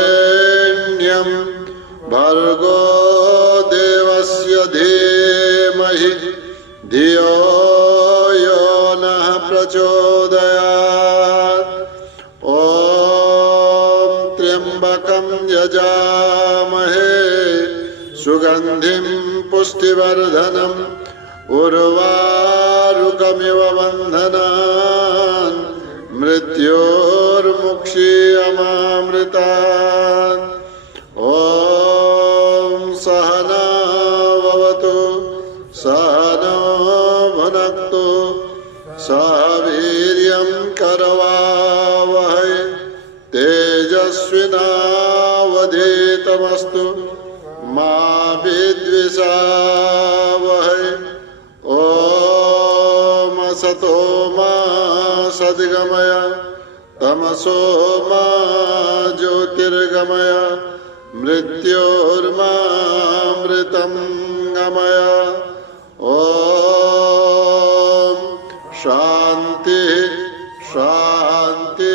तत्सवितुर्वरेण्यं भर्गो देवस्य धीमहि धियो यो नः प्रचोदयात्। ॐ त्र्यम्बकं यजामहे सुगन्धिं पुष्टिवर्धनम् उर्वारुकमिव बन्धनान् मृत्योर्मुक्षीयमामृतात्। ॐ सहना भवतु सहनो भुनक्तु सह वीर्यं करवावहै तेजस्विनावधीतमस्तु मा विद्विषावहै। ॐ असतो मा सद्गमय तमसो मा ज्योतिर्गमय मृत्योर्मामृतं गमय। ॐ शांति शांति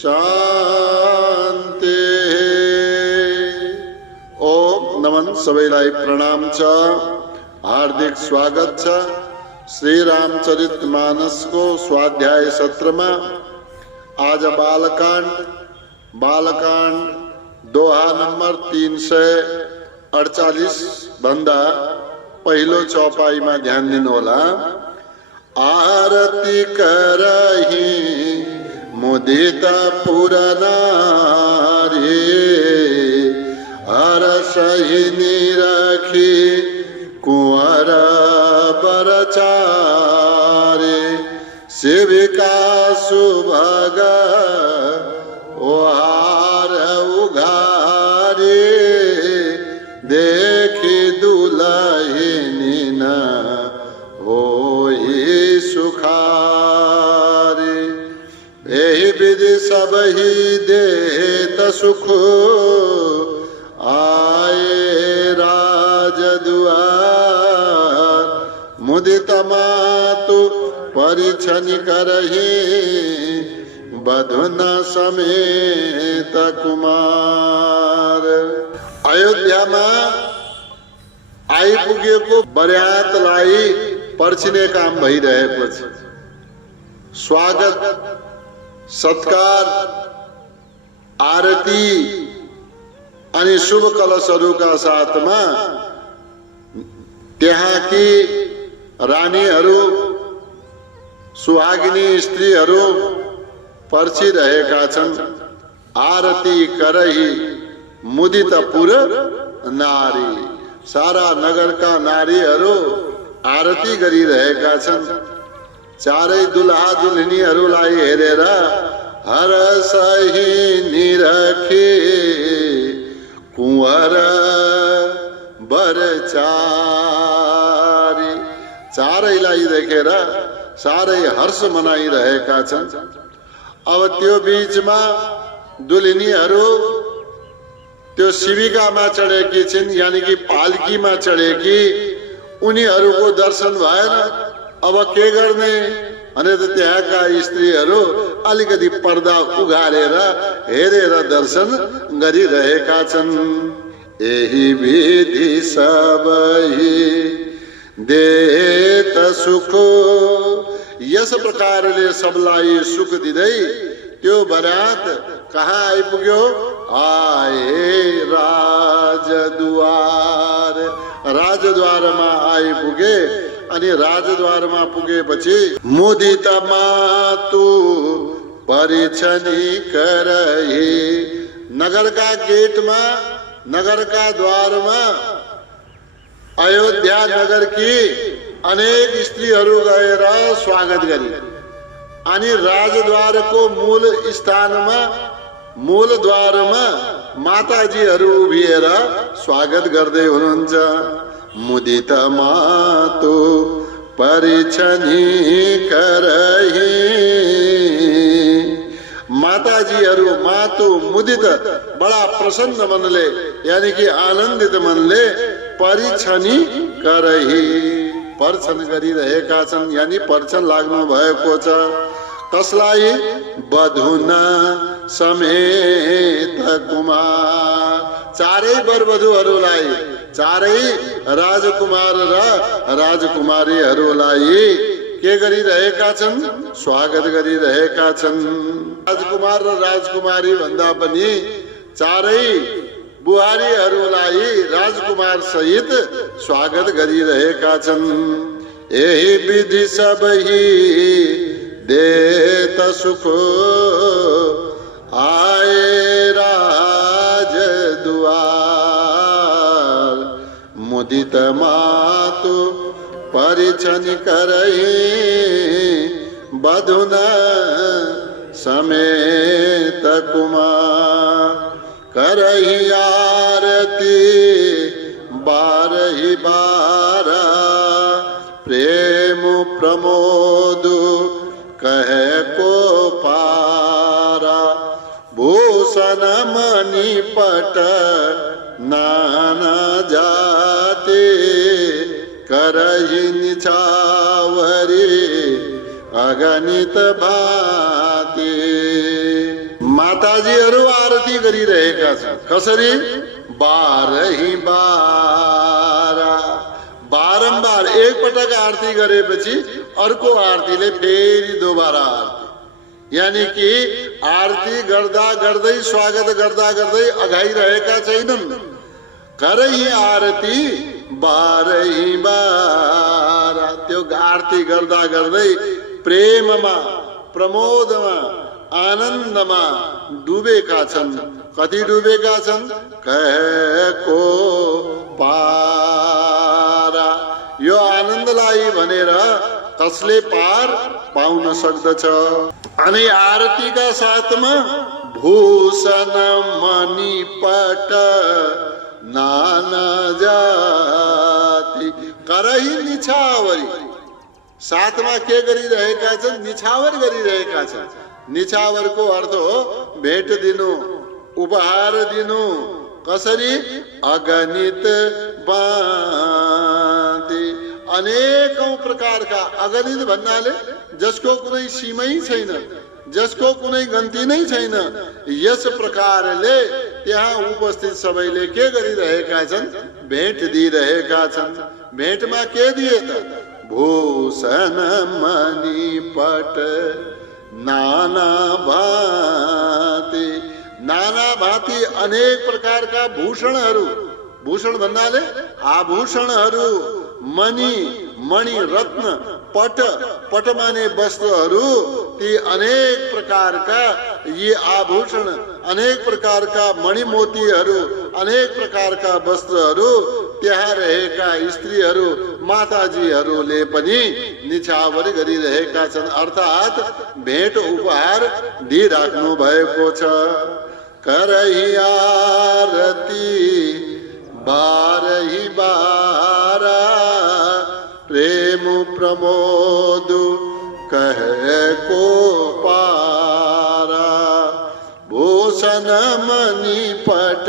शांति। ओम नमन सबैलाई प्रणाम छ, हार्दिक स्वागत छ श्री रामचरितमानस को स्वाध्याय सत्र में। आज बालकांड दोहा नंबर 348 भन्दा पहिलो चौपाई में ध्यान दिनु होला। आरती करही मुदित पुर नारी हरसहि निरखी कुंवर बरचारे सेविका सुभग ओहार उघारे देखी दुलहिनी न होई सुखारे। एहि विधि सबहि देत सुख आए राजदुआर मुदित मातु परिछनि करही बधुन समेत कुमार। अयोध्या में आइपुगेको बर्यातलाई पर्छिने काम भइरहेपछि स्वागत सत्कार आरती अनि शुभ कलशहरूका साथमा त्यहाँकी रानीहरू सुहागिनी स्त्रीहरू पर्छिरहेका छन्। आरती करही मुदित पुर नारी, सारा नगरका नारीहरू आरती गरिरहेका छन्। चारै दुल्हा दुल्हनीहरूलाई हेरेर हरसहि निरखी कुंवर बरचारी, चारैलाई देखेर सारै हर्ष मनाइरहेका छन्। अब त्यो बीचमा दुल्हनीहरू त्यो शिविकामा चढेकी छिन्, यानी कि पालकीमा चढेकी। उनीहरूको दर्शन भएन, अब के गर्ने भने त त्यहाँका स्त्रीहरू अलिकति पर्दा उघारेर हेरेर दर्शन गरिरहेका छन्। एही विधि सबहि देत सुख, यस प्रकारले सबलाई सुख दिँदै त्यो बरात कहाँ आइपुग्यो? आए राजद्वार, राजद्वारमा आइपुगे। अनि राजद्वारमा पुगेपछि मुदित मातु परिछनी करही। नगर का गेट में, नगर का द्वार में अयोध्या नगर की अनेक स्त्रीहरू गएर स्वागत गरी अनि राजद्वार को मूल स्थान में, मूल द्वार में माताजीहरू उभिएर स्वागत गर्दै हुनुहुन्छ। मुदित मातु परिछनी करही। माताजीहरू, मातु मुदित बड़ा प्रसन्न मनले यानी कि आनन्दित मनले परिछनी करही, पर्छन गरिरहेका छन् यानी पर्छन लाग्नु भएको छ। कसलाई? बधुन समेत कुमार, चारै वरवधुहरूलाई, चारै राजकुमार र राजकुमारीहरूलाई के गरिरहेका छन्? स्वागत गरिरहेका छन्। राजकुमार र राजकुमारी भन्दा पनि चारै बुहारीहरूलाई राजकुमार सहित स्वागत गरिरहेका छन्। यही विधि सबही देत सुख आए राजद्वार। मुदित मातु परिछनि करही, बधुन समेत कुमार। करही आरती बारही बारा, प्रेम प्रमोद कहे को पारा। भूषण मणि पट नाना जाते, करही निछावरी अगणित भाते। माताजीहरू आरती गरिरहेका छन्। कसरी? बारही बारा, बारम्बार एक पटक आरती गरेपछि अर्को आरतीले फेरि दोबारा आरती, यानी कि आरती गर्दा गर्दै स्वागत गर्दा गर्दै अघाइरहेका छैनन्। करही आरती बारही बारा, त्यो आरती गर्दा गर्दै प्रेममा, प्रमोदमा, आनन्दमा डुबेका छन्। कति डुबेका छन्? कहेको पारा। यो आनन्दलाई भनेर कसले पार पाउन सक्दछ? अनि आरतीका साथमा भूषण मणि पट नाना जाति, करही निछावरी, साथमा के गरिरहेका छन्? निछावर गरिरहेका छन्। निछावर को अर्थ हो भेट दिनु, उपहार दिनु। कसरी? अगणित बाँति, अनेकौं प्रकारका। अगणित भन्नाले जसको कुनै सीमै छैन, जसको कुनै गन्ती नै छैन। यस प्रकारले त्यहाँ उपस्थित सबैले के गरिरहेका छन्? भेट दिइरहेका छन्। भेटमा के दिए त? भूषण मणि पट नाना भांति, नाना भांति अनेक प्रकारका भूषणहरू। भूषण भन्नाले आभूषणहरू, मणि, मणि रत्न, पट, पट माने वस्त्रहरू। ती अनेक प्रकारका यी आभूषण, अनेक प्रकारका मणिमोतीहरू, अनेक प्रकारका वस्त्रहरू त्यहाँ रहेका स्त्रीहरू, माताजीहरूले पनि निछावर गरिरहेका छन्, अर्थात् भेट उपहार दिइराख्नु भएको छ। करही आरती बारही बारा, प्रेम प्रमोद कहे को पारा। भूषण मणि पट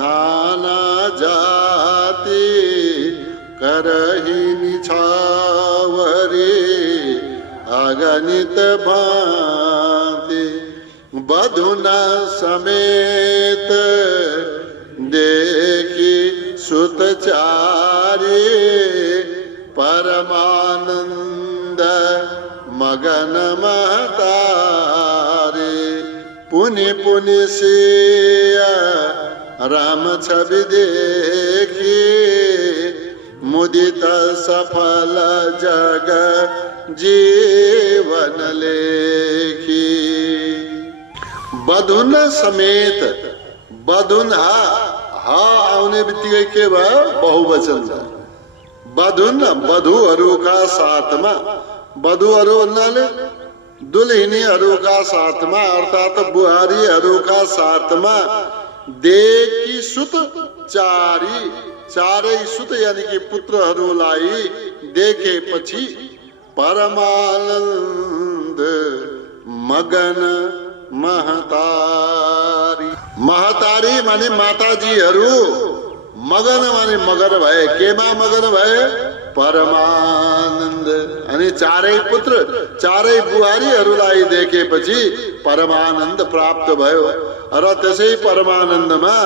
नाना जाति, करही निछावरी अगणित भांति। बधुना समेत देखी सुतचारी, परमानंद मगन महतारे। पुनि पुनि सिया राम छवि देखी, मुदित सफल जग जीवन लेखी। बधुन समेत, बधुन हा आउने बित्तिकै के भयो, बहुवचन भयो। बधुन वधुहरूका साथमा, वधुहरू भन्नाले दुल्हिनीहरूका साथमा अर्थात बुहारीहरूका साथमा, देखि सुत चारी, चारै सुत यानी कि पुत्रहरूलाई देखेपछि परमानन्द मगन महतारी, महतारी माने माताजीहरू, मगन माने मगन भए, केमा मगन भए, परमानन्द। अनि चारै पुत्र चारै बुहारीहरूलाई देखेपछि परमानन्द प्राप्त भयो र त्यसै परमानन्दमा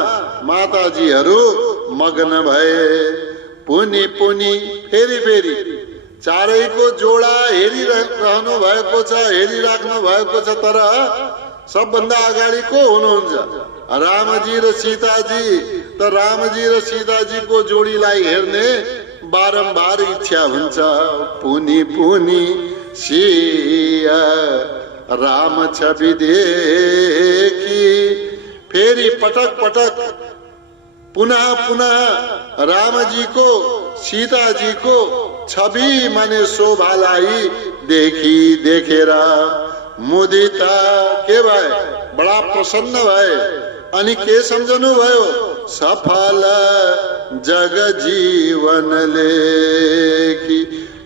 माताजीहरू मग्न भए। पुनि पुनि फेरि फेरि चारैको जोडा हेरिरहनु भएको छ, हेरिराख्नु भएको छ। तर सबभन्दा अगाडि को हुनुहुन्छ, रामजी र सीताजी। त रामजी र सीताजीको जोडीलाई हेर्ने बारम्बार इच्छा हुन्छ। पुनि पुनि सिया राम छवि देखी, फेरि पटक पटक पुनः पुनः रामजीको सीताजीको छवि माने शोभालाई देखी देखेर मुदिता के भए, बडा प्रसन्न भए। अनि के सम्झनु भयो, सफल जग जीवनले कि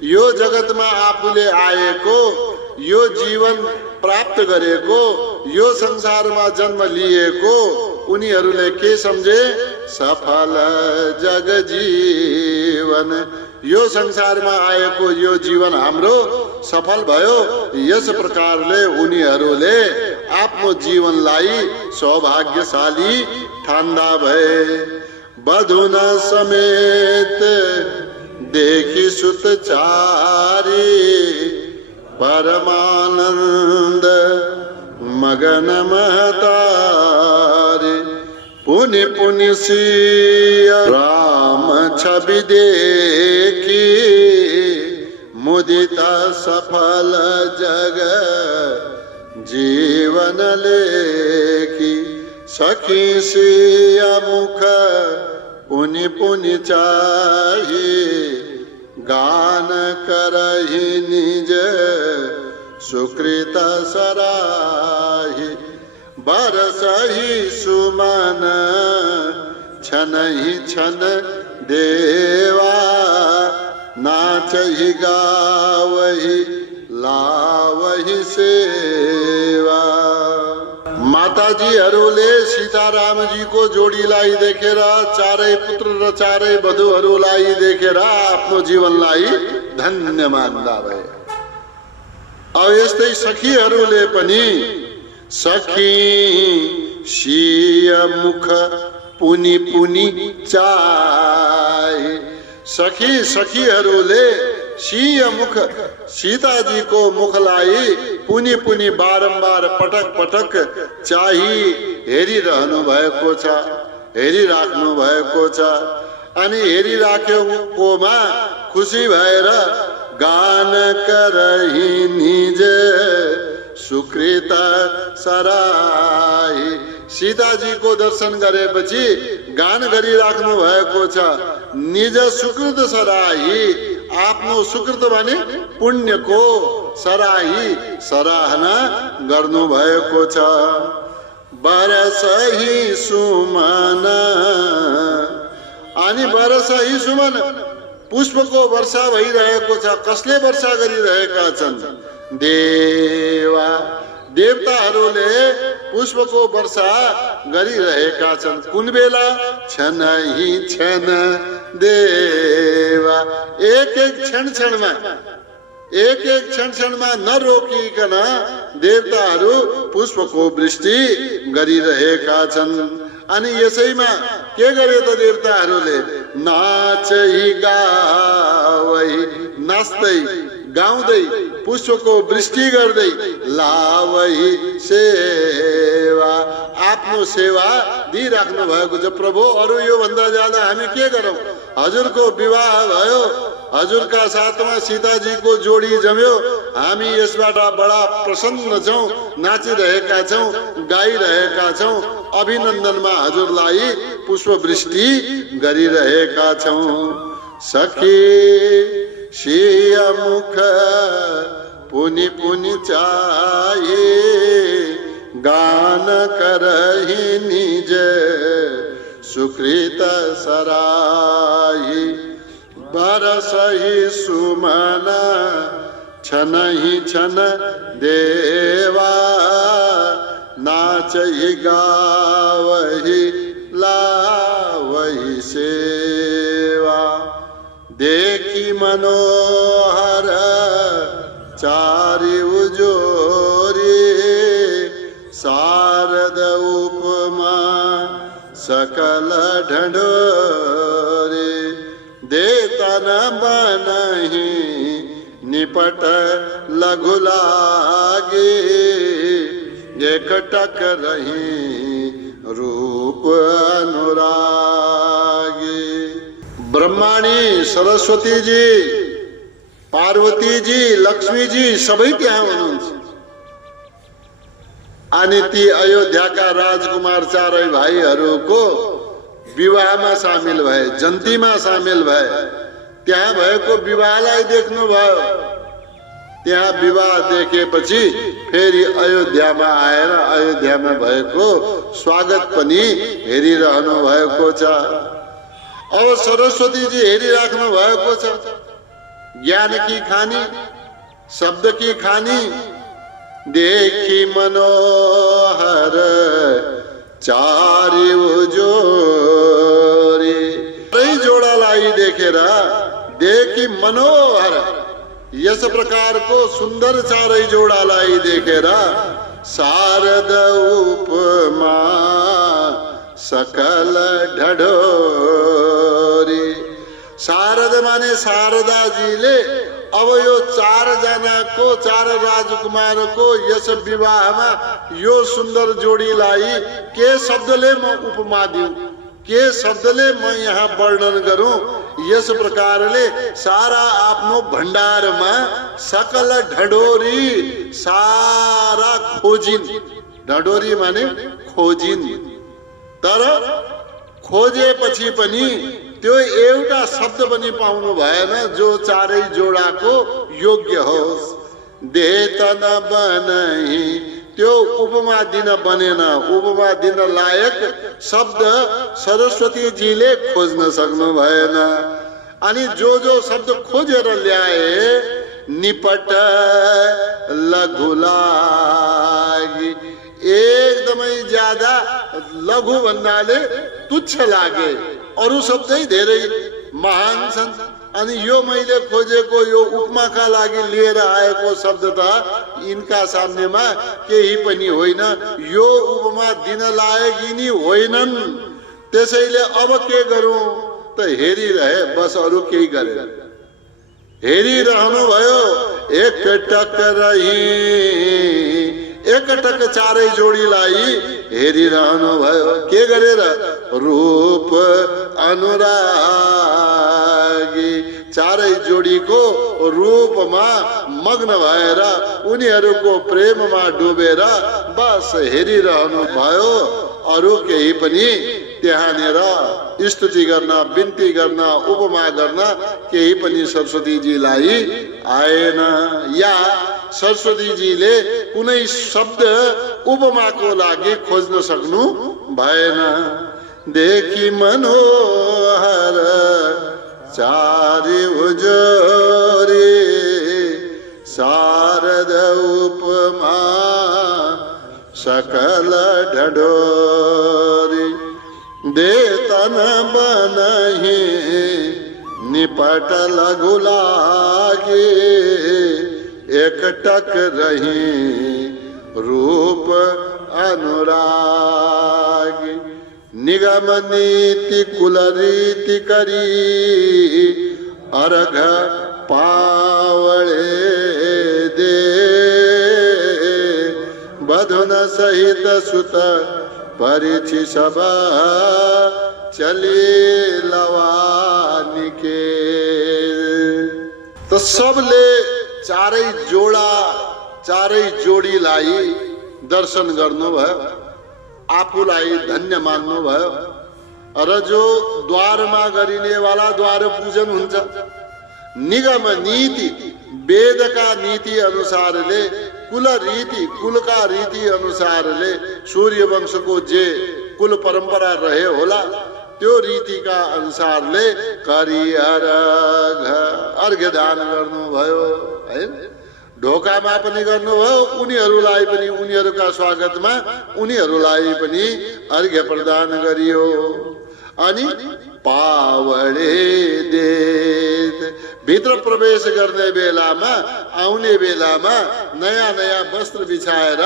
यो जगतमा आफूले आएको, यो जीवन प्राप्त गरेको, यो संसारमा जन्म लिएको उनीहरूले के सम्झे, सफल जग जीवन, यो संसारमा आएको यो जीवन हाम्रो सफल भयो। यस प्रकारले उनीहरूले आफ्नो जीवनलाई सौभाग्यशाली ठान्दा भए। बधुन समेत देखि सुत चारी, परमानन्द मगन महतारी। पुनि पुनि सिया राम छवि देखी, मुदिता सफल जग जीवन लेखी। सखी सिया मुख पुनि पुनि चाही, गान करहि निज सुकृत सराही। बरसहि सुमन छनहि छन देवा, नाचहि गावहि लावहि सेवा। माताजीहरूले सीतारामजीको जोडीलाई देखेर, चारै पुत्र र चारै वधुहरूलाई देखेर आफ्नो जीवनलाई धन्य मान्दा भए। अब यस्तै सखीहरूले पनि सखी सिय मुख पुनि पुनि चाहे। सखीहरूले सिय मुख सीताजीको मुखलाई पुनि पुनि बारम्बार पटक पटक चाही हेरिरहनु भएको छ, हेरिराख्नु भएको छ। अनि हेरिराखेकोमा खुसी भएर गान करहि निज सुकृत सराही। सीताजीको दर्शन गरेपछि गान गरिराख्नु भएको छ, निज सुकृत सराही, आफ्नो सुकृत भने पुण्यको सराही सराहना गर्नु भएको छ। बरसहि सुमन, अनि बरसहि सुमन पुष्पको वर्षा भइरहेको छ। कसले वर्षा गरिरहेका छन्? देवा, देवताहरूले पुष्पको वर्षा गरिरहेका छन्। कुन बेला? क्षणहि क्षण देवा, एक एक क्षण क्षणमा नरोकिकन देवताहरू पुष्पको वृष्टि गरिरहेका छन्। अनि यसैमा के गरे त देवताहरूले? नाचहि गावहि, नाच्दै गाउँदै पुष्पको वृष्टि गर्दै, लावहि सेवा, आफ्नो सेवा दिइराख्नु भएको छ। प्रभु, अरू यो भन्दा ज्यादा हामी के गरौँ? हजुरको विवाह भयो, हजुरका साथमा सीताजीको जोडी जम्यो। हामी यसबाट बडा प्रसन्न छौं, नाचिरहेका छौं, गाइरहेका छौं, अभिनन्दनमा हजुरलाई पुष्पवृष्टि गरिरहेका छौं। सखी सिय मुख पुनि पुनि चाहे, गान करहि निज सुकृत सराही। बरसहि सुमन छनहि छन देवा, नाचहि गावहि लावहि सेवा। देखि मनोहर चारि उजोरी, शारद उपमा सकल ढंढोरे। देतन बनहि निपट लघु लागे, एकटक रही रूप अनुरागे। ब्रह्माणी, सरस्वती जी, पार्वती जी, लक्ष्मी जी सबै त्यहाँ हुनुहुन्छ। अनि ती अयोध्याका राजकुमार चारै भाइहरूको विवाहमा सामेल भए, जन्तीमा सामेल भए। त्यहाँ भएको विवाहलाई देख्नुभयो। त्यहाँ विवाह देखेपछि फेरि अयोध्यामा आएर अयोध्यामा भएको स्वागत पनि हेरिरहनु भएको छ। अब सरस्वती जी हेरिराख्नु भएको छ। ज्ञान की खानी, शब्द की खानी, देखी मनोहर चारि उजोरी। जोडालाई देखेर देखी मनोहर, यस प्रकारको सुन्दर चारै जोडालाई देखेर शारद उपमा सकल ढढोरी। शारद माने शारदाजीले अब यो चारजनाको, चार राजकुमारको यस विवाहमा यो सुन्दर जोडीलाई के शब्दले म उपमा दिउँ, के शब्दले म यहाँ वर्णन गरौँ। यस प्रकारले सारा आफ्नो भण्डारमा सकल ढडोरी सारा खोजिन्। ढडोरी माने खोजिन्, तर खोजेपछि पनि त्यो एउटा शब्द पनि पाउनु भएन जो चारै जोडाको योग्य होस्। देतन बनहि, त्यो उपमा दिन बनेन। उपमा दिन लायक शब्द सरस्वती जीले खोज्न सक्नु भएन। अनि जो शब्द खोजेर ल्याए, निपट लघु लागि, एकदमै ज्यादा लघु भन्नाले तुच्छ लागे। अरु शब्दै धेरै महान छन्। अनि यो मैले खोजेको यो उपमाका लागि लिएर आएको शब्द त यिनका सामनेमा केही पनि होइन। यो उपमा दिन लायक यिनी होइनन्। त्यसैले अब के गरौँ त हेरिरहे, बस अरु केही गरेन। हेरिरहनु भयो। एकटक रही, एकटक चारै जोडीलाई हेरिरहनु भयो। के गरेर? रूप अनुरागी, चारै जोडीको रूपमा मग्न भएर उनीहरूको प्रेममा डुबेर बस हेरिरहनु भयो। अरु केही पनि त्यहाँनिर स्तुति गर्न, बिन्ती गर्न, उपमा गर्न केही पनि सरस्वती जीलाई आएन। या सरस्वती जीले कुनै शब्द उपमाको लागि खोज्न सक्नु भएन। देखि मनोहर चारि उजोरी, शारद उपमा सकल ढढोरी। देतन बनहि निपट लघु लागि, एकटक रही रूप अनुरागी। निगम नीति कुल रीति करी, अर्घ पावळे दे। बधुन सहित सुत परिछि सब, चली लवानिके। त सबले चारै जोडीलाई दर्शन गर्नुभयो, आफूलाई धन्य मान्नुभयो। र जो द्वारमा गरिनेवाला द्वार पूजन हुन्छ, निगम नीति वेदका नीति अनुसारले कुलका रीति अनुसारले सूर्य वंशको जे कुल परम्परा रहे होला त्यो रीतिका अनुसारले अर्घ्य दान गर्नुभयो हैन। ढोकामा पनि गर्नुभयो, उनीहरूलाई पनि उनीहरूका स्वागतमा उनीहरूलाई पनि अर्घ्य प्रदान गरियो। अनि पावडे देत भित्र प्रवेश गर्ने बेलामा, आउने बेलामा नयाँ नयाँ वस्त्र बिछाएर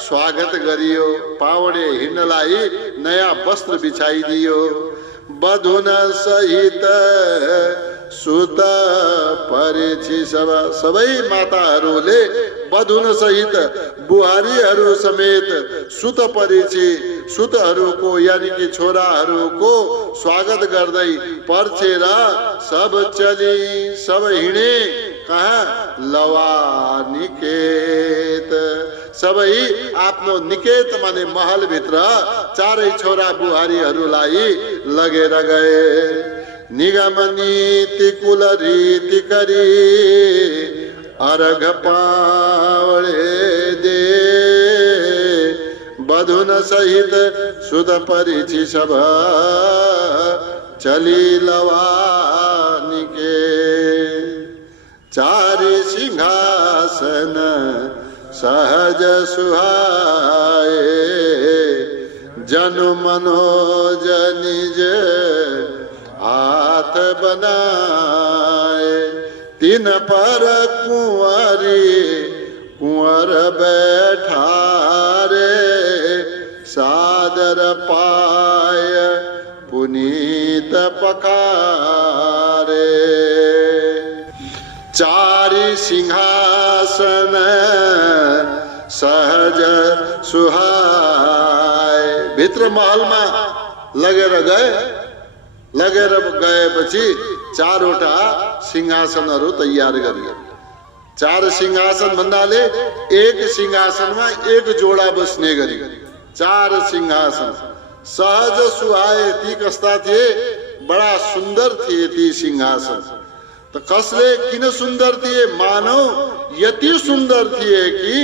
स्वागत गरियो। पावडे हिँड्नलाई नयाँ वस्त्र बिछाइदियो। बधुन सहित सुत परिछि सबै माताहरूले बधुन सहित बुहारीहरू समेत सुत परिछि सुतहरूको यानी कि छोराहरूको स्वागत गर्दै पर्छेर सब चली सब हिँडे कहाँ लवा निकेत। सबै आफ्नो निकेत माने महल भित्र चारै छोरा बुहारीहरूलाई लगेर गए। निगम नीति कुल रीति करी अर्घ पावड़े दे बधुन सहित सुत परिछि सब चली लवानिके। चारि सिंहासन सहज सुहाए जनु मनोज निज हाथ बनाए। तीन पर कुंवर बैठारे सादर पाय पुनीत पखारे। चारि सिंहासन सहज सुहाए। भित्र महलमा लगेर गएपछि चारवटा सिंहासनहरू तयार गरियो। चार सिंहासन भन्नाले एक सिंहासनमा एक जोडा बस्ने गरी चार सिंहासन सहज सुहाए। ती कस्ता थिए? बडा सुन्दर थिए ती सिंहासन। त कसले किन सुन्दर थिए? मानव यति सुन्दर थिए कि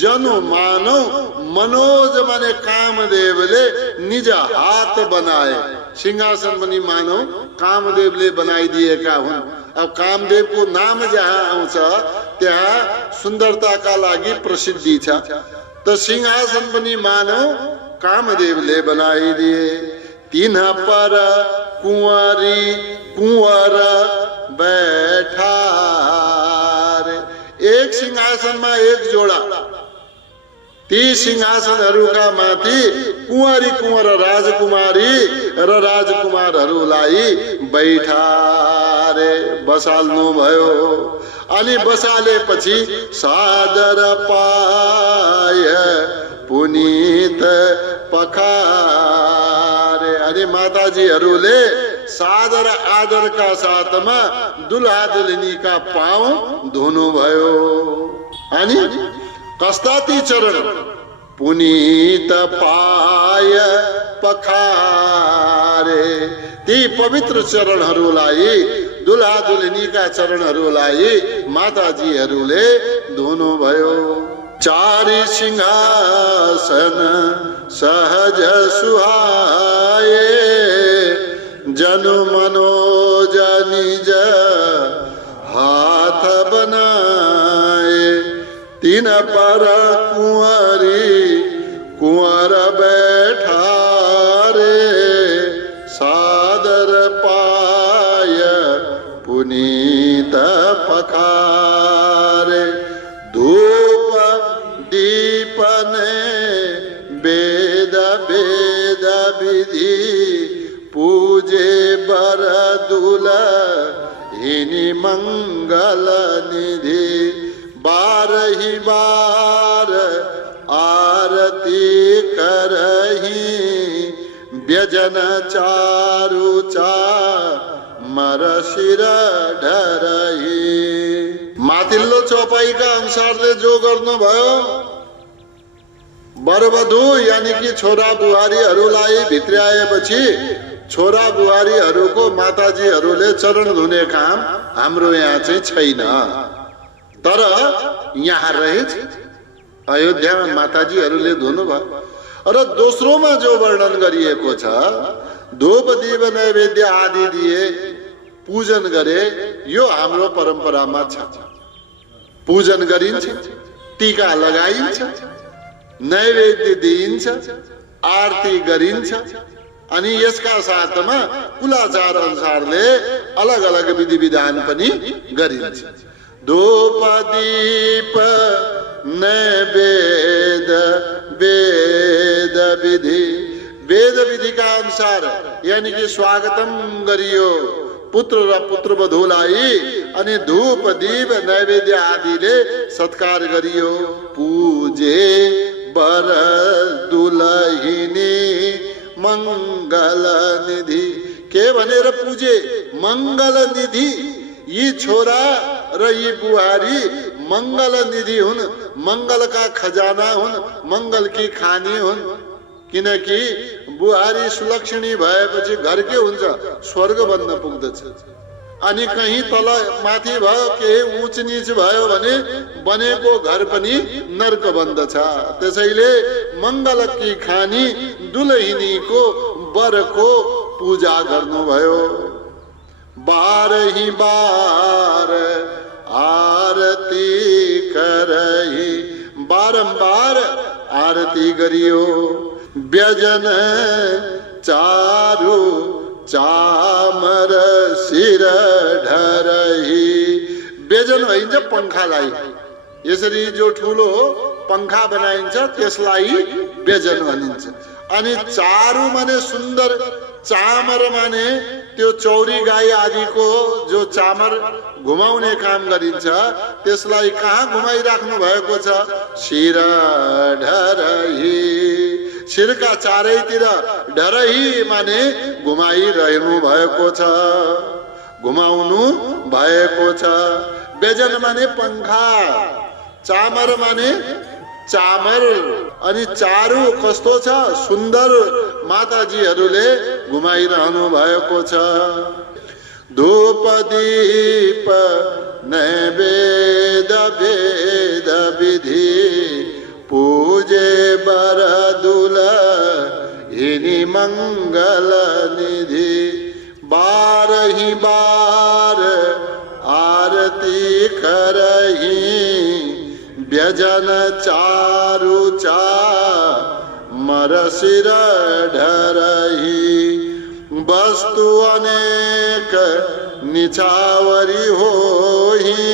जनु मानव मनोज माने कामदेवले निज हात बनाए। सिंहासन पनि मानव कामदेवले बनाइदिएका हुन्। अब कामदेवको नाम जहाँ आउँछ त्यहाँ सुन्दरताका लागि प्रसिद्धि छ। त सिंहासन पनि मानव कामदेवले बनाइदिए। तीन पर कुंवर बैठार। एक सिंहासनमा एक जोडा। ती सिंहासनहरूका माथि कुंवर राजकुमारी र राजकुमारहरूलाई बैठारे बसाल्नु भयो। अनि बसालेपछि सादर पाय पुनीत पखारे। अनि माताजीहरूले सादर आदरका साथमा दुल्हा दुल्हनीका पाउ धुनु भयो। अनि कस्ता ती चरण? पुनीत पाय पखारे। ती पवित्र चरणहरूलाई, दुल्हा दुल्हनीका चरणहरूलाई माताजीहरूले धुनु भयो। चारि सिंहासन सहज सुहाए जनु मनोज निज हाथ बनाए। तीन पर कुंवर बैठारे सादर पाय पुनीत पखारे। धूप दीपने वेद विधि पूजे बर दुल्हनी मंगल निधि। बारही बार आरती करही व्यजन चारु चा मर शिर ढरही। माथिल्लो चौपाईका अनुसारले जो गर्नुभयो, वरवधु यानी कि छोरा बुहारीहरूलाई भित्र्याएपछि छोरा बुहारीहरूको माताजीहरूले चरण धुने काम हाम्रो यहाँ चाहिँ छैन। तर यहाँ रहेछ, अयोध्यामा माताजीहरूले धुनुभयो। र दोस्रोमा जो वर्णन गरिएको छ, धूप दीप नैवेद्य आदि दिए, पूजन गरे, यो हाम्रो परम्परामा छ। पूजन गरिन्छ, टीका लगाइन्छ, नैवेद्य दिइन्छ, आरती गरिन्छ, अनि यसका साथमा कुलाचार अनुसारले अलग अलग विधि विधान पनि गरिन्छ। धूप दीप नैवेद्य वेद विधि, वेद विधि का अनुसार यानी कि स्वागतम गरियो पुत्र र पुत्रवधूलाई, अनि धूप दीप नैवेद्य आदिले सत्कार गरियो। पूजे वर दुलहिनी मंगल निधि, के भनेर पूजे? मंगल निधि। यी छोरा र यी बुहारी मंगल निधि हुन्, मंगल का खजाना हुन्, मंगल की खानी हुन्। किनकि बुहारी सुलक्षणी भएपछि घर के हुन्छ? स्वर्ग बन्न पुग्दछ। अनि कहीं तल माथि भयो, केही उच नीच भयो भने बनेको घर पनि नर्क बन्दछ। त्यसैले मंगल की खानी दुलहिनीको वरको पूजा गर्नुभयो। बारही बार आरती करही, बारंबार आरती गरियो। व्यजन चारु चामर शिर ढरही, व्यजन भइन्छ पंखालाई। यसरी जो ठुलो पंखा बनाइन्छ त्यसलाई व्यजन भनिन्छ। अनि चारु माने सुन्दर, चामर माने त्यो चौरी गाई आदिको जो चामर घुमाउने काम गरिन्छ त्यसलाई कहाँ घुमाइराख्नु भएको छ? शिर ढरही, शिरका चारैतिर ढरही माने घुमाइरहनु भएको छ, घुमाउनु भएको छ। व्यजन माने पंखा, चामर माने चामर, अनि चारु कस्तो छ? सुन्दर माताजीहरूले घुमाइरहनु भएको छ। धूप दीप नैवेद्य वेद विधि, पूजे वर दुलहिनी मंगल निधि। बारही बार आरती करही, व्यजन चारु चामर शिर ढरही। वस्तु अनेक निछावरी होही,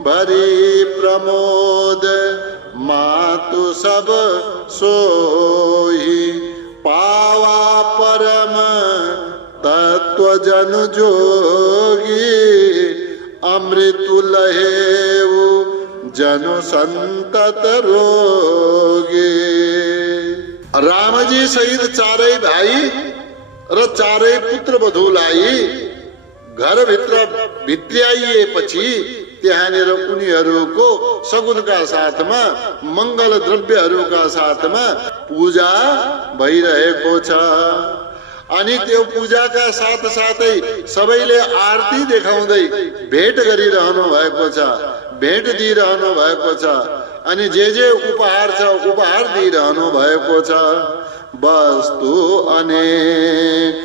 भरी प्रमोद मातु सब सोही। पावा परम तत्व जन जोगी, अमृतु लहेऊ जनो संतत रोगे। रामजी सहित चारै भाइ र चारै पुत्र वधूलाई घरभित्र भित्र्याइएपछि त्यहाँनिर उनीहरूको सगुनका साथमा, मंगल द्रव्यहरूका साथमा पूजा भइरहेको छ। अनि त्यो पूजाका साथ साथै सबैले आरती देखाउँदै भेट गरिरहनु भएको छ, भेट दिइरहनु भएको छ। अनि जे उपहार छ उपहार दिइरहनु भएको छ। वस्तु अनेक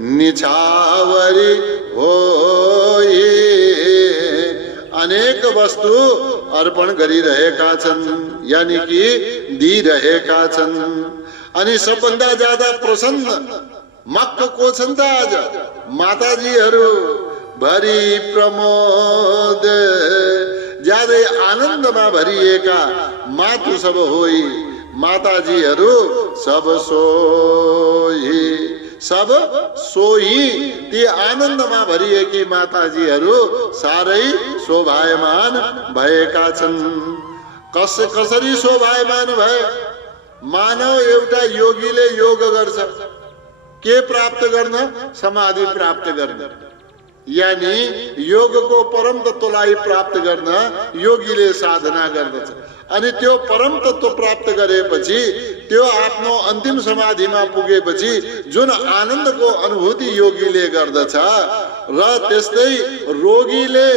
निछावरी होई, अनेक वस्तु अर्पण गरिरहेका छन्, यानी कि दिइरहेका छन्। अनि सबभन्दा ज्यादा प्रसन्न मक्क को छन् त आज? माताजीहरू। भरी प्रमोद, ज्यादै आनन्दमा भरिएका मातु सब होई, माताजीहरू सब सोही, सब सोही। ती आनन्दमा भरिएकी माताजीहरू साह्रै शोभायमान भएका छन्। कसरी शोभायमान भए? मानव एउटा योगीले योग गर्छ, के प्राप्त गर्न? समाधि प्राप्त गर्न। यानी योगको परम तत्वलाई प्राप्त गर्न योगीले साधना गर्दछ। अनि त्यो परम तत्व प्राप्त गरेपछि त्यो आफ्नो अन्तिम समाधिमा पुगेपछि जुन आनन्दको अनुभूति योगीले गर्दछ र त्यस्तै रोगीले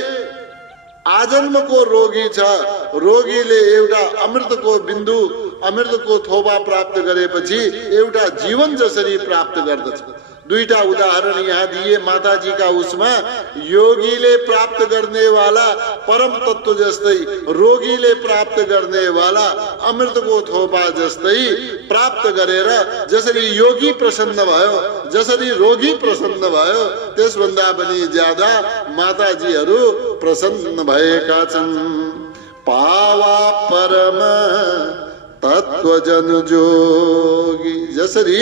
आजन्मको रोगी छ, रोगीले एउटा अमृतको बिन्दु अमृतको थोपा प्राप्त गरेपछि एउटा जीवन जसरी प्राप्त गर्दछ। दुईटा उदाहरण यहाँ दिए माताजी का उसमा। योगीले प्राप्त गर्ने वाला परम तत्व जस्तै रोगीले प्राप्त गर्ने वाला अमृतको थोपा जस्तै प्राप्त गरेर जसरी योगी प्रसन्न भयो, जसरी रोगी प्रसन्न भयो, त्यसभन्दा पनि ज्यादा माताजीहरू प्रसन्न भएका छन्। पावा परम तत्वजन जोगी, जसरी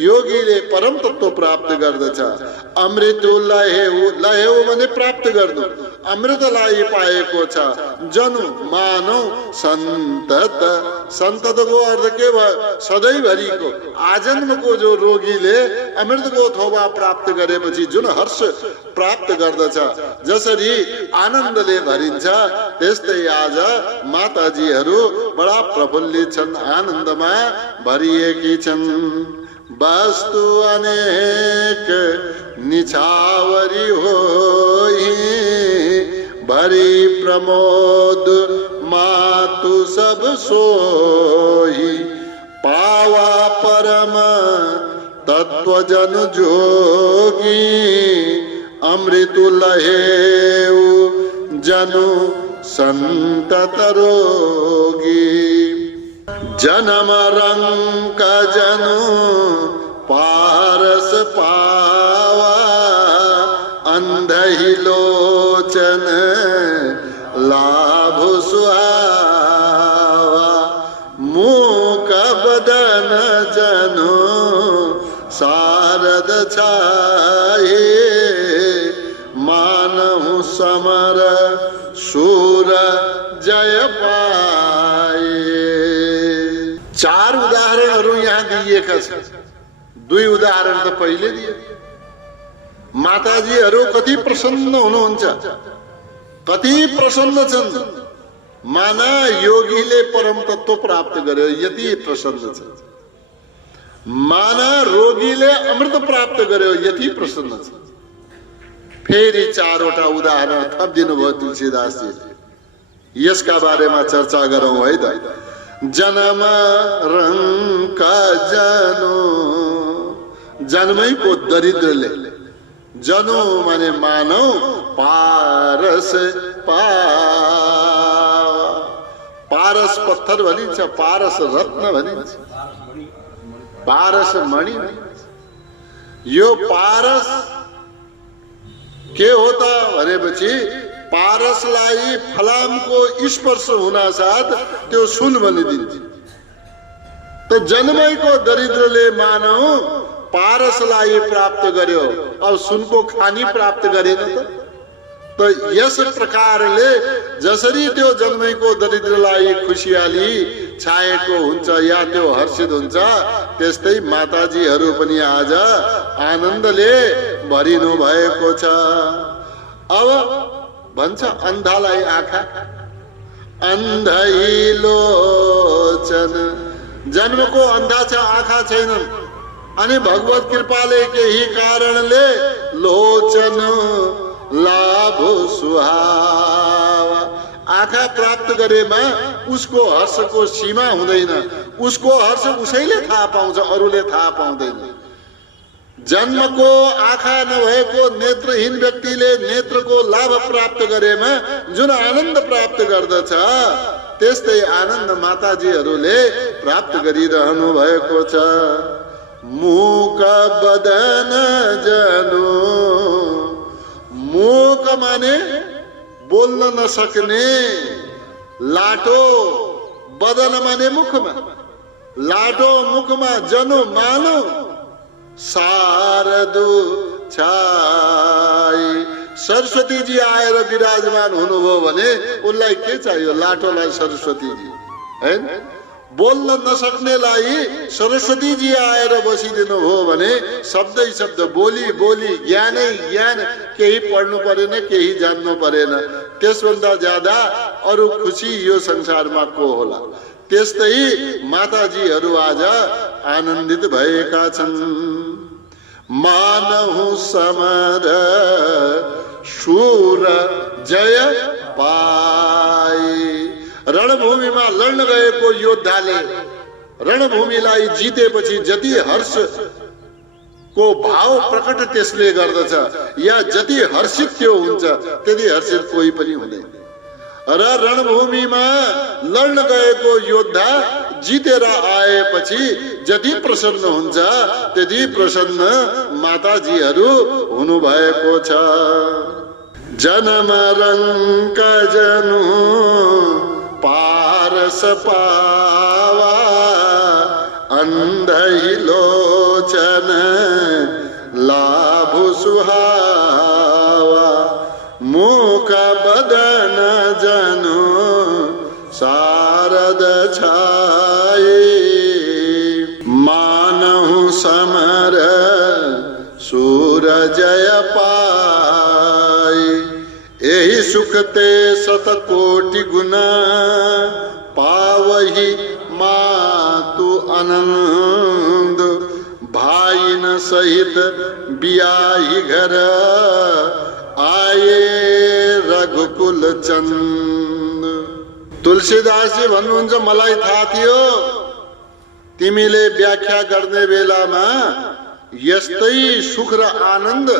योगीले परम तत्व प्राप्त गर्दछ। अमृत लहेउ भने प्राप्त गर्नु, अमृतलाई पाएको छ। जनु मानौ सन्तत, सन्ततको अर्थ के भयो? सधैँभरिको आजन्मको जो रोगीले अमृतको थोपा प्राप्त गरेपछि जुन हर्ष प्राप्त गर्दछ, जसरी आनन्दले भरिन्छ, त्यस्तै आज माताजीहरू बडा प्रफुल्लित छन्, आनन्दमा भरिएकी छन्। वस्तु अनेक निछावरी होई, भरी प्रमोद मातु सब सोई। पावा परम तत्वजन जोगी, अमृतु लहेउ जनु संतत रोगी। जन्म रंग जनु पारस पावा, अंधहि लोचन लाभ सुहावा। मूक बदन जनु शारद छाये, मानहु समर शूर जय पाए। चार उदाहरणहरू यहाँ दिएका छन्। दुई उदाहरण त पहिले दिए। माताजीहरू कति प्रसन्न हुनुहुन्छ, कति प्रसन्न छन्। माना योगीले परम तत्व प्राप्त गर्यो, यति प्रसन्न छ। माना रोगीले अमृत प्राप्त गर्यो, यति प्रसन्न छ। फेरि चारवटा उदाहरण थप दिनुभयो तुलसीदासजीले। यसका बारेमा चर्चा गरौँ है त। जन्म रंग जनो, जन्मैको दरिद्रले, जनो माने मानव, पारस पारस पत्थर भनिन्छ, पारस रत्न भनिन्छ, पारस मणि भनिन्छ। यो पारस के हो त भनेपछि पारसलाई फलामको स्पर्श हुना साथ त्यो सुन बनिदिन्छ। त जन्मैको दरिद्रले मानव पारसलाई प्राप्त गर्यो, अब सुनको खानी प्राप्त गरेन त यस प्रकारले जसरी त्यो जन्मैको दरिद्रलाई खुसियाली छाएको हुन्छ या त्यो हर्षित हुन्छ, त्यस्तै माताजीहरू पनि आज आनन्दले भरिनु भएको छ। अब भन्छ अन्धालाई आँखा, अन्धै लोचन, जन्मको अन्धा छ, आँखा छैनन्। अनि भगवत कृपाले केही कारणले लोचन लाभ सुहावा, आँखा प्राप्त गरेमा उसको हर्षको सीमा हुँदैन। उसको हर्ष उसैले थाहा पाउँछ, अरूले थाहा पाउँदैन। जन्मको आँखा नभएको नेत्रहीन व्यक्तिले नेत्रको लाभ प्राप्त गरेमा जुन आनन्द प्राप्त गर्दछ, त्यस्तै आनन्द माताजीहरूले प्राप्त गरिरहनु भएको छ। मूक बदन जनु, मूक माने बोल्न नसक्ने, लाटो, बदन माने मुखमा, लाटो मुखमा, जनु मानव, शारदु छाई। सरस्वती जी आएर विराजमान हुनुभयो भने उसलाई के चाहियो? लाटोलाई सरस्वती जी हैन, बोल्न नसक्नेलाई सरस्वतीजी आएर बसिदिनु भयो भने शब्दै शब्द, बोली बोली, ज्ञानै ज्ञान, केही पढ्नु परेन, केही जान्नु परेन। त्यसभन्दा ज्यादा अरू खुसी यो संसारमा को होला। त्यस्तै माताजीहरू आज आनन्दित भएका छन्। मानहु समर शूर जय पाए। रणभूमिमा लड्न गएको योद्धाले रणभूमिलाई जितेपछि जति हर्ष को भाव प्रकट त्यसले गर्दछ, या जति हर्षित त्यो हुन्छ त्यति हर्षित कोही पनि हुँदैन। र रणभूमिमा लड्न गएको योद्धा जितेर आएपछि जति प्रसन्न हुन्छ त्यति प्रसन्न माताजीहरू हुनुभएको छ। जन्म रंक जनु पारस पावा, अंधहि लोचन लाभु सुहावा। मुख बदन जनु शारद छाये, मानहु समर सूर जय पाए। यही सुख ते शतकोटि गुना, पावही मातु आनंद। भाई न सहित बियाही घर, आए रघुकुल चंद। तुलसीदास जी भन्नुहुन्छ, मलाई थाहा थियो तिमीले व्याख्या गर्ने बेलामा यस्तै सुख र आनन्द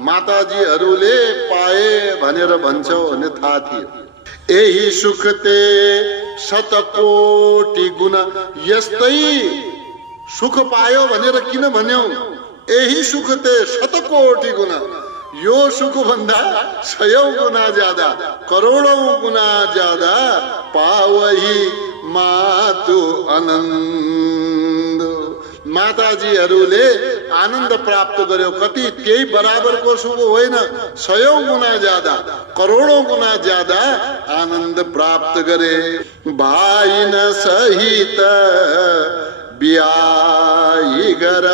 माताजीहरूले पाए भनेर भन्छौ भने थाहा थियो। यही सुख ते शतकोटि गुना, यस्तै सुख पायो भनेर किन भन्यौ? यही सुख ते शतकोटि गुना, यो सुख भन्दा 100 गुना ज्यादा, करोडौं गुना ज्यादा पावही मातु आनन्द। माताजीहरूले आनन्द प्राप्त गर्यो। कति त्यही बराबरको सुख होइन, 100 गुना ज्यादा, करोडौं गुना ज्यादा आनन्द प्राप्त गरे। भाइ न सहित बियाही घर,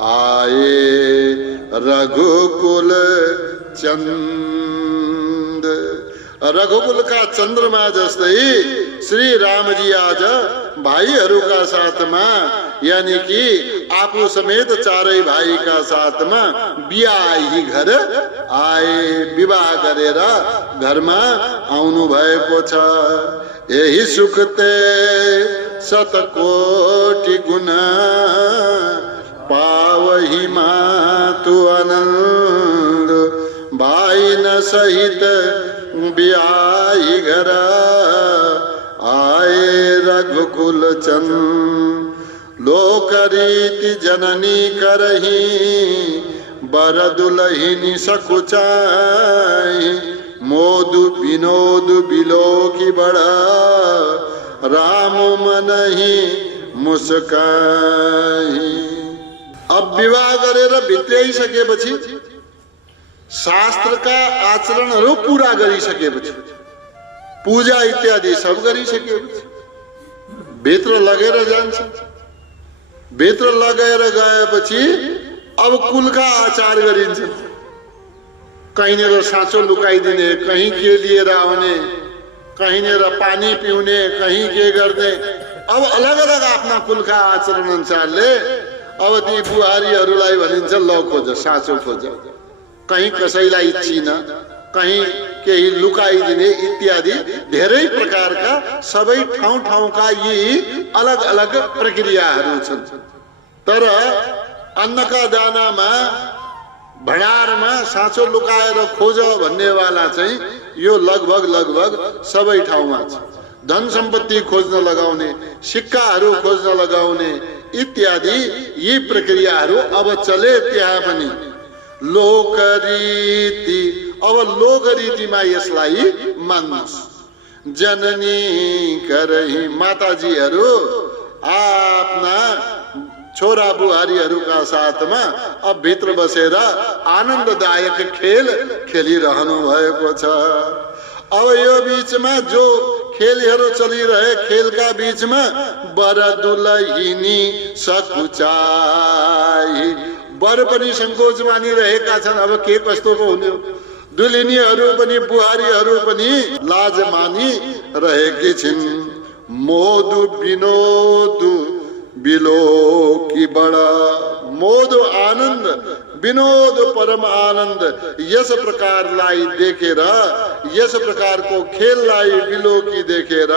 आए रघुकुल चंद। रघुकुल का चंद्रमा जस्तै श्री रामजी आज भाइहरूका साथमा, यानी कि आफू समेत चारै भाइका साथमा बियाही घर आए, विवाह गरेर घरमा आउनु भएको छ। यही सुख ते शतकोटि गुना, पावही मातु आनंद। भाई न सहित बियाही घर, आए रघुकुल चंद। लोक रीति जननी करही, बर दुलहिनी सकुचाई। मोदु विनोद बिलो की बड़ा, राम मनहि मुस्काई। अब विवाह गरेर भित्र्याइसकेपछि, शास्त्रका आचरणहरू पूरा गरिसकेपछि, पूजा इत्यादि सब गरिसकेपछि भित्र लगेर जान्छ। भित्र लगेर गएपछि अब कुलका आचार गरिन्छ। कहीँनिर साँचो लुकाइदिने, कहीँ के लिएर आउने, कहीँनिर पानी पिउने, कहीँ के गर्ने। अब अलग अलग आफ्ना कुलका आचरण अनुसारले अब ती बुहारीहरूलाई भनिन्छ, ल खोज, साँचो खोज। कहीँ कसैलाई चिन, कहीँ केही लुकाइदिने इत्यादि धेरै प्रकारका सबै ठाउँ ठाउँका यी अलग अलग प्रक्रियाहरू छन्। तर अन्नका दानामा, भण्डारमा साँचो लुकाएर खोज भन्नेवाला चाहिँ यो लगभग सबै ठाउँमा छ। धन सम्पत्ति खोज्न लगाउने, सिक्काहरू खोज्न लगाउने इत्यादि यी प्रक्रियाहरू अब चले त्यहाँ पनि। लोकरीति, अब लोकरीतिमा यसलाई मान्नुहोस्। जननी करही, माताजीहरू आफ्ना छोरा बुहारीहरूका साथमा अब भित्र बसेर आनन्ददायक खेल खेलिरहनु भएको छ। अब यो बीचमा जो खेलहरू चलिरहे, खेलका बीचमा बर दुलहिनी सकुचाई, वर पनि सङ्कोच मानिरहेका छन्। अब के कस्तो पो हुने हो? दुलिनीहरू पनि बुहारीहरू पनि लाज मानी रहेकी छिन्। मोदु विनोद बिलो कि बड़ा, मोद आनन्द, विनोद परम आनन्द, यस प्रकारलाई देखेर, यस प्रकारको खेललाई बिलोकी देखेर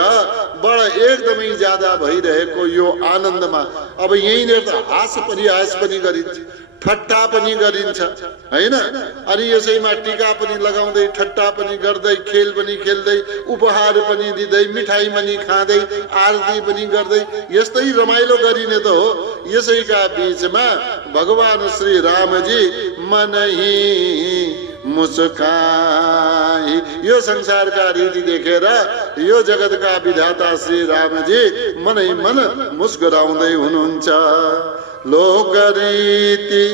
बडा एकदमै ज्यादा भइरहेको यो आनन्दमा अब यहीँनिर त हाँस परिहास पनि गरिन्छ, ठट्टा पनि गरिन्छ हैन। अनि यसैमा टीका पनि लगाउँदै, ठट्टा पनि गर्दै, खेल पनि खेल्दै, उपहार पनि दिँदै, मिठाई पनि खाँदै, आरती पनि गर्दै यस्तै रमाइलो गरिने त हो। यसैका बीचमा भगवान श्री रामजी मनहि मुस्काई, यो संसारका रीति देखेर यो जगतका विधाता श्री रामजी मनै मन मुस्कुराउँदै हुनुहुन्छ। लोकरीति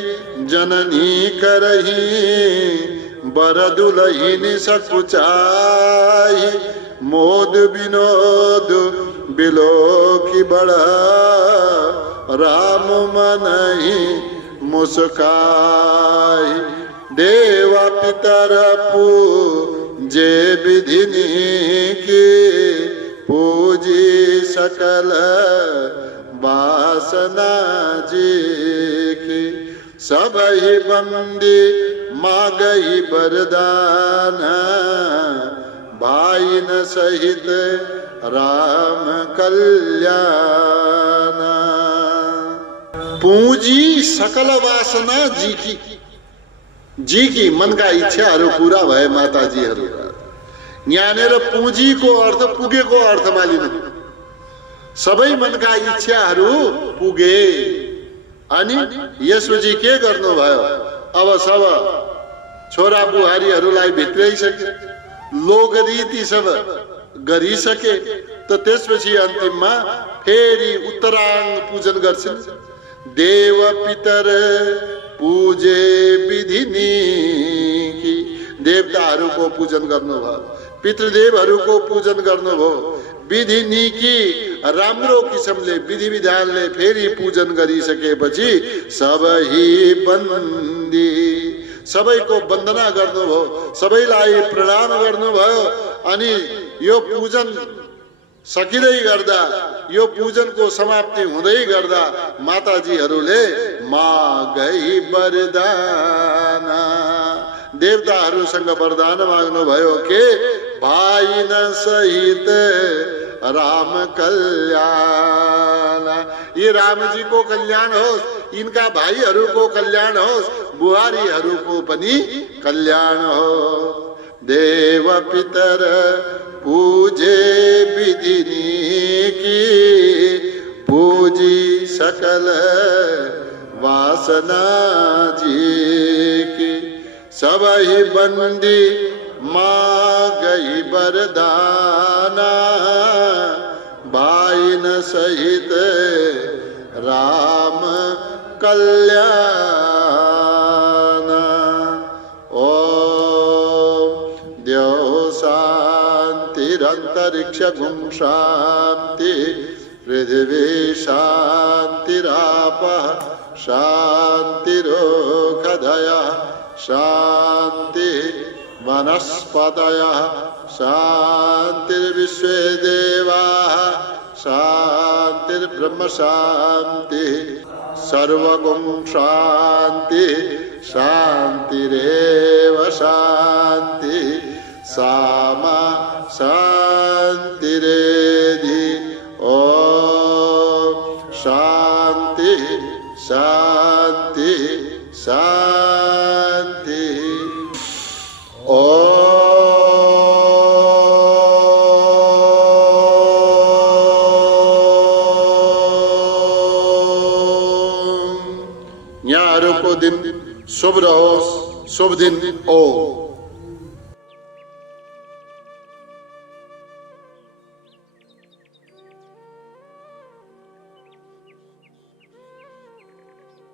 जननी करही बर दुलहिनी सकुचाई, मोद विनोद बिलोकी बड़ा राम मनहि मुस्काई। देवा पितर पूजे विधिनी की पूजी सकल वासना जी की, सबहि बंदी मागई वरदान भाई न सहित राम कल्याण। पूंजी सकल वासना जी की मनका इच्छाहरू पूरा भए माताजीहरू। यहाँनिर पुँजीको अर्थ पुगेको अर्थमा लिनु, सबै मनका इच्छाहरू पुगे। अनि यसपछि के गर्नुभयो? अब सब छोरा बुहारीहरूलाई भित्राइसके, लोकरीति सब गरिसके, त त्यसपछि अन्तिममा फेरि उत्तरांग पूजन गर्छन्। देव पितर पूजे विधिनी की, देवताहरूको पूजन गर्नुभयो, पितृदेवहरूको पूजन गर्नुभयो। विधिनी की राम्रो किसिमले विधि विधानले फेरि पूजन गरिसकेपछि सबही बन्दी, सबैको वन्दना गर्नुभयो, सबैलाई प्रणाम गर्नुभयो। अनि यो पूजन सकिँदै गर्दा, यो पूजनको समाप्ति हुँदै गर्दा माताजीहरूले मागई वरदान, देवताहरूसँग वरदान माग्नु भयो के भाइ न सहित राम कल्याण, ये रामजीको कल्याण होस्, यिनका भाइहरूको कल्याण होस्, बुहारीहरूको पनि कल्याण हो। देव पितर पूजे विधिनी की पूजी सकल वासना जी की, सबहि बंदी मागई वरदाना भाई न सहित राम कल्याण। ओम द्यौ शांतिरंतरिक्ष गुं शांति, पृथ्वी शांतिरापः शांतिरोषधयः शांति वनस्पतयः शांतिर्विश्वे देवाः शांतिर्ब्रह्म शांति, सर्वगुं शांति शांतिरेव शांति, सामा शांतिरेधि। ओम शांति शांति शांति। ओम यहाँहरूको दिन शुभ रहोस्, शुभ दिन। ओम।